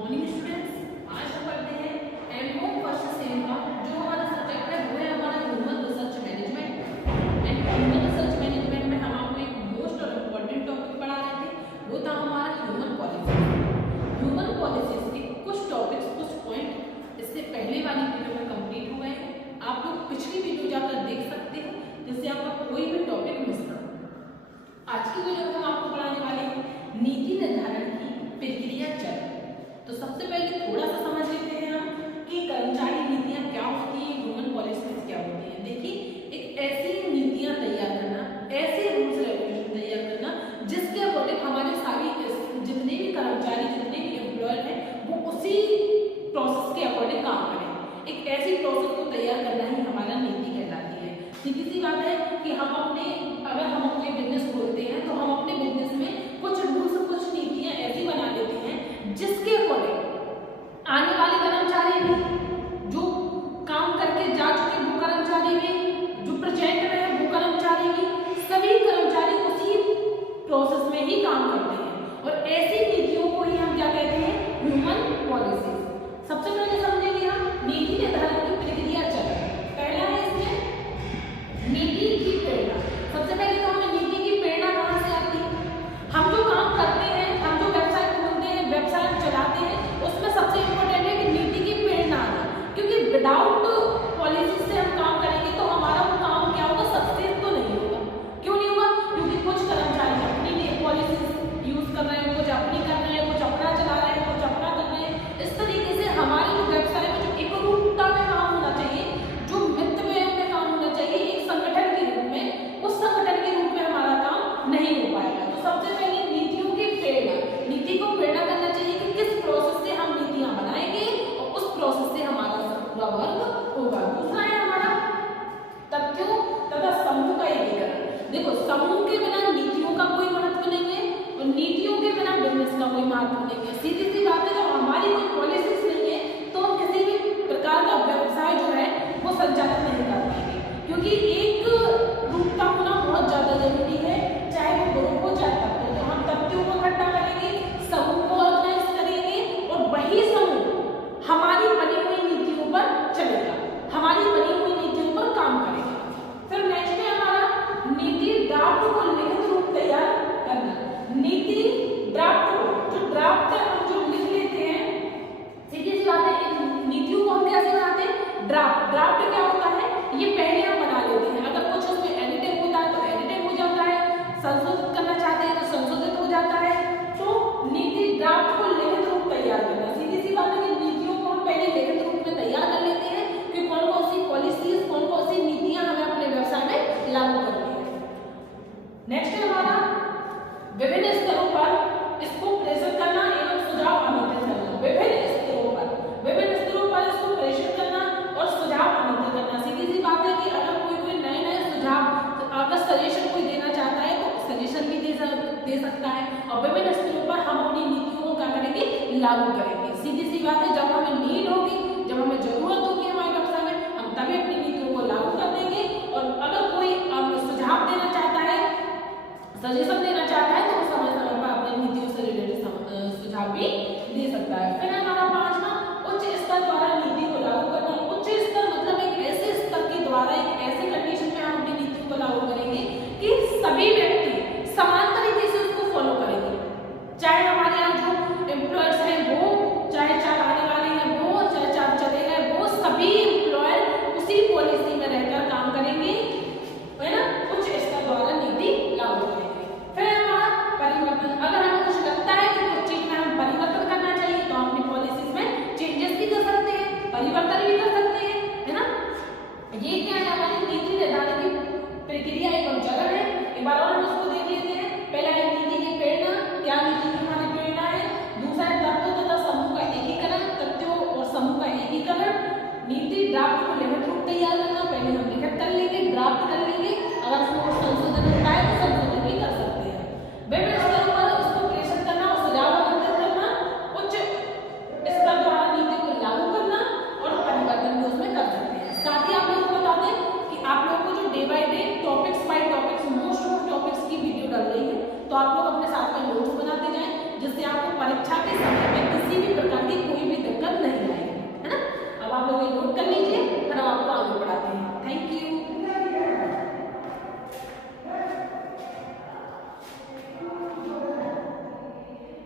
Morning students, आज हम पढ़ते हैं एमकॉम फर्स्ट सेम का जो हमारा सब्जेक्ट है वो है हमारा human research management. And human research management में हम आपको एक मोस्ट और इम्पोर्टेंट टॉपिक पढ़ा रहे थे, वो था हमारा ह्यूमन पॉलिसीज। ह्यूमन पॉलिसीज के कुछ टॉपिक्स, कुछ पॉइंट इससे पहले वाली वीडियो में कंप्लीट हुए हैं। आप लोग पिछली वीडियो जाकर देख सकते हो जिससे आपका कोई भी टॉपिक मिस ना हो। आज की वीडियो में हम आपको पढ़ाने वाले हैं नीति निर्धारण की प्रक्रिया चरण। तो सबसे पहले थोड़ा सा समझ लेते हैं हम कि कर्मचारी नीतियां क्या होती हैं, ह्यूमन पॉलिसीज क्या होती हैं। देखिए, एक ऐसी नीतियां तैयार करना, ऐसे रूल्स रेगुलेशन तैयार करना जिसके अकॉर्डिंग हमारे सारी जितने भी कर्मचारी, जितने भी एम्प्लॉयर हैं वो उसी प्रोसेस के अकॉर्डिंग काम करें। एक ऐसी प्रोसेस को तैयार करना ही हमारा नीति कहलाती है। सीधी सी बात है कि अगर हम अपने बिजनेस खोलते हैं तो हम अपने बिजनेस में कुछ रूल्स, कुछ नीतियां ऐसी बना लेते हैं जिसके अकॉर्डिंग आने वाले कर्मचारी भी, जो काम करके जा चुके वो कर्मचारी भी, जो प्रेजेंट में है वो कर्मचारी भी, सभी कर्मचारी उसी प्रोसेस में ही काम करते हैं। और ऐसी नीतियों को ही हम क्या कहते हैं, ह्यूमन पॉलिसीज। सबसे पहले समझेंगे हम नीति निर्धारण की प्रक्रिया चरण। पहला है इसमें नीति की प्रेरणा। सबसे पहले तो हमें नीति की प्रेरणा कहाँ से आती है? हम जो काम करते हैं, हम जो वेबसाइट खोलते हैं, वेबसाइट चलाते हैं, उसमें सबसे इम्पोर्टेंट है कि नीति की प्रेरणा आना। क्योंकि विदाउट पॉलिसी से हम काम करेंगे तो हमारा वो काम क्या होगा, सक्सेस तो नहीं होगा। क्यों नहीं होगा? क्योंकि कुछ कर्मचारी अपनी पॉलिसी यूज कर रहे हैं, कुछ अपनी कर रहे हैं, कुछ अपना चला रहे हैं, कुछ अपना कर रहे हैं। इस तरीके से हमारी जो वेबसाइट में जो एकरूपता में काम होना चाहिए, जो मित्र में काम होना चाहिए, एक संगठन के रूप में, उस संगठन के रूप में हमारा काम नहीं हो पाएगा। तो सबसे पहले नीतियों की प्रेरणा, नीति को प्रेरणा करना चाहिए कि किस प्रोसेस से हम नीतियां बनाएंगे और उस प्रोसेस से हमारा पूरा वर्क होगा। दूसरा है हमारा तथ्यों तथा समूह का एकीकरण। देखो, समूह के बिना नीतियों का कोई महत्व नहीं है और नीतियों के बिना बिजनेस का कोई महत्व नहीं है। सीधी सी बात है, जब हमारी कोई पॉलिसीज नहीं है तो हम किसी भी प्रकार का व्यवसाय जो है वो संचालित नहीं कर पाएंगे। क्योंकि एक रूपता होना बहुत ज्यादा जरूरी है, चाहे वो ग्रुप हो चाहे तथ्य। तो हम तथ्यों को इकट्ठा करेंगे, समूह को ऑर्गेनाइज करेंगे और वही समूह हमारी बनी हुई नीतियों पर चलेगा, हमारी बनी हुई नीतियों पर काम करेगा। फिर नेक्स्ट है हमारा नीति ड्राफ्ट को लिखित रूप तैयार करना। नीति ड्राफ्ट को, जो ड्राफ्ट है हम जो लिख लेते हैं, सीधी सी बात है, नीतियों को हम कैसे बनाते हैं, ड्राफ्ट। ड्राफ्ट क्या होता है, ये पहले हम बना लेते हैं। अगर कुछ उसमें एडिटिंग होता है तो एडिटिंग हो जाता है, संशोधित करना चाहते हैं तो संशोधित हो जाता है। तो नीति ड्राफ्ट को लिखित रूप तैयार करना। सीधी सी बात है कि नीतियों को हम पहले लिखित रूप में तैयार कर लेते हैं कि कौन कौन सी पॉलिसीज, कौन कौन सी नीतियां हमें अपने व्यवसाय में लागू करनी है। नेक्स्ट है हमारा विभिन्न स्तरों पर इसको प्रेषित करना एवं सुझाव आमंत्रित करना। विभिन्न स्तरों पर इसको प्रेषित करना और सुझाव आमंत्रित करना। सीधी सी बात है कि अगर कोई नए सुझाव, अगर सजेशन कोई देना चाहता है तो सजेशन भी दे सकता है और विभिन्न स्तरों पर हम अपनी नीतियों को क्या करेंगे, लागू करेंगे। सीधी सी बात है, जब हमें नीड होगी, जब हमें जरूरत होगी हमारे व्यवसाय में, हम तभी अपनी नीतियों को लागू कर देंगे। और अगर कोई सुझाव देना चाहता है, सजेशन देना चाहता है, तो समय समय पर अपनी नीतियों से रिलेटेड सुझाव भी दे सकता है। फिर हमारा पांचवा, उच्च स्तर द्वारा नीति को लागू करना। उच्च स्तर मतलब एक ऐसे स्तर के द्वारा, एक ऐसे कंडीशन में हम अपनी नीतियों को लागू करेंगे कि सभी